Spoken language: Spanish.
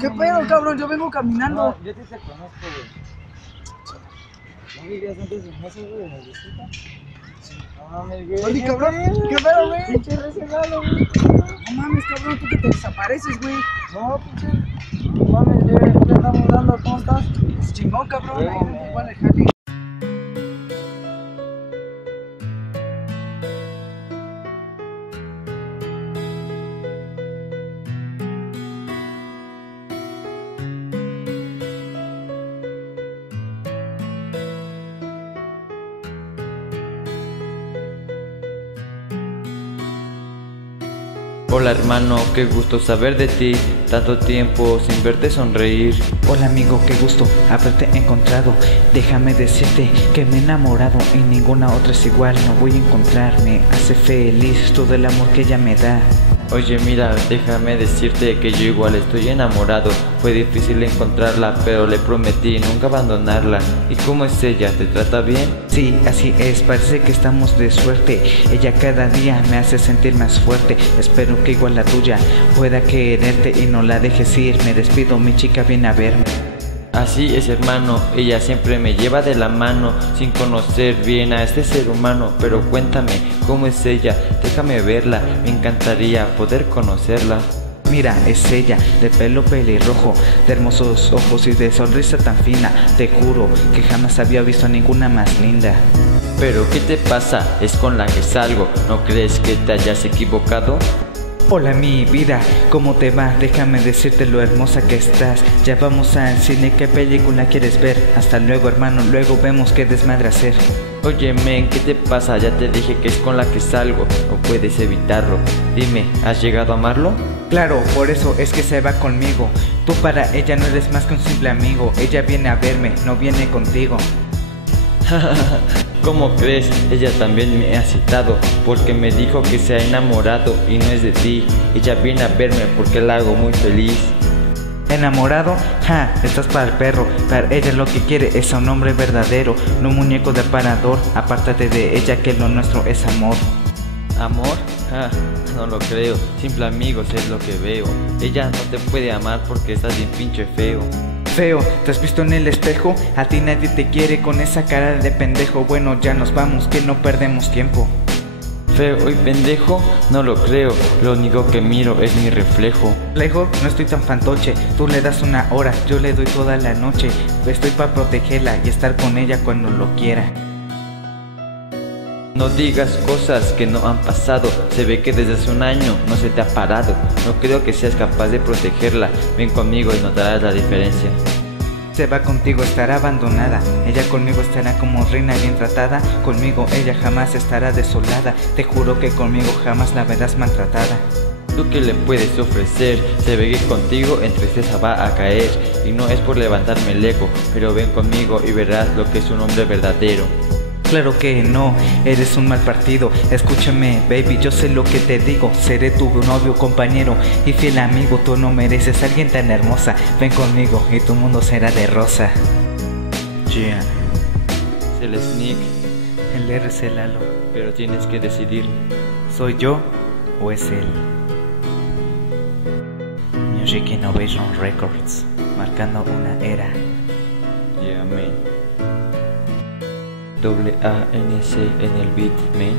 ¿Qué pedo, cabrón? Yo vengo caminando. No, yo te conozco, güey. ¿No vivías antes en ese, güey, en el distrito? No mames, güey. Oye, cabrón, ¿qué pedo, güey? Pinche recegado, güey. No mames, cabrón, tú que te desapareces, güey. No, pinche. No mames, güey. ¿Qué estamos dando? ¿Cómo estás? Pues chingón, cabrón, ahí Luego, no te van a dejar que... Hola hermano, qué gusto saber de ti, tanto tiempo sin verte sonreír. Hola amigo, qué gusto haberte encontrado. Déjame decirte que me he enamorado y ninguna otra es igual. No voy a encontrar, me hace feliz todo el amor que ella me da. Oye mira, déjame decirte que yo igual estoy enamorado. Fue difícil encontrarla, pero le prometí nunca abandonarla. ¿Y cómo es ella? ¿Te trata bien? Sí, así es, parece que estamos de suerte. Ella cada día me hace sentir más fuerte. Espero que igual la tuya pueda quererte y no la dejes ir. Me despido, mi chica viene a verme. Así es hermano, ella siempre me lleva de la mano sin conocer bien a este ser humano. Pero cuéntame, ¿cómo es ella? Déjame verla, me encantaría poder conocerla. Mira, es ella, de pelo pelirrojo, de hermosos ojos y de sonrisa tan fina. Te juro que jamás había visto ninguna más linda. Pero ¿qué te pasa? Es con la que salgo, ¿no crees que te hayas equivocado? Hola mi vida, ¿cómo te va? Déjame decirte lo hermosa que estás. Ya vamos al cine, ¿qué película quieres ver? Hasta luego hermano, luego vemos qué desmadre hacer. Oye men, ¿qué te pasa? Ya te dije que es con la que salgo, no puedes evitarlo. Dime, ¿has llegado a amarlo? Claro, por eso es que se va conmigo. Tú para ella no eres más que un simple amigo. Ella viene a verme, no viene contigo. ¿Cómo crees? Ella también me ha citado porque me dijo que se ha enamorado y no es de ti. Ella viene a verme porque la hago muy feliz. ¿Enamorado? Ja, estás para el perro. Para ella lo que quiere es a un hombre verdadero, no un muñeco de aparador. Apártate de ella que lo nuestro es amor. ¿Amor? Ja, no lo creo. Simple amigos es lo que veo. Ella no te puede amar porque estás bien pinche feo. Feo, ¿te has visto en el espejo? A ti nadie te quiere con esa cara de pendejo. Bueno, ya nos vamos, que no perdemos tiempo. Feo y pendejo, no lo creo. Lo único que miro es mi reflejo. Lejos, no estoy tan fantoche. Tú le das una hora, yo le doy toda la noche. Estoy para protegerla y estar con ella cuando lo quiera. No digas cosas que no han pasado. Se ve que desde hace un año no se te ha parado. No creo que seas capaz de protegerla. Ven conmigo y notarás la diferencia. Se va contigo, estará abandonada. Ella conmigo estará como reina bien tratada. Conmigo ella jamás estará desolada. Te juro que conmigo jamás la verás maltratada. ¿Tú qué le puedes ofrecer? Se ve que contigo en tristeza va a caer. Y no es por levantarme el ego, pero ven conmigo y verás lo que es un hombre verdadero. Claro que no, eres un mal partido. Escúchame, baby, yo sé lo que te digo. Seré tu novio, compañero y fiel amigo. Tú no mereces a alguien tan hermosa. Ven conmigo y tu mundo será de rosa. Yeah. Es el Sneak, El RC Lalo. pero tienes que decidir. ¿Soy yo o es él? Music Innovation Records, marcando una era. Yeah, man. ANC en el beat, man.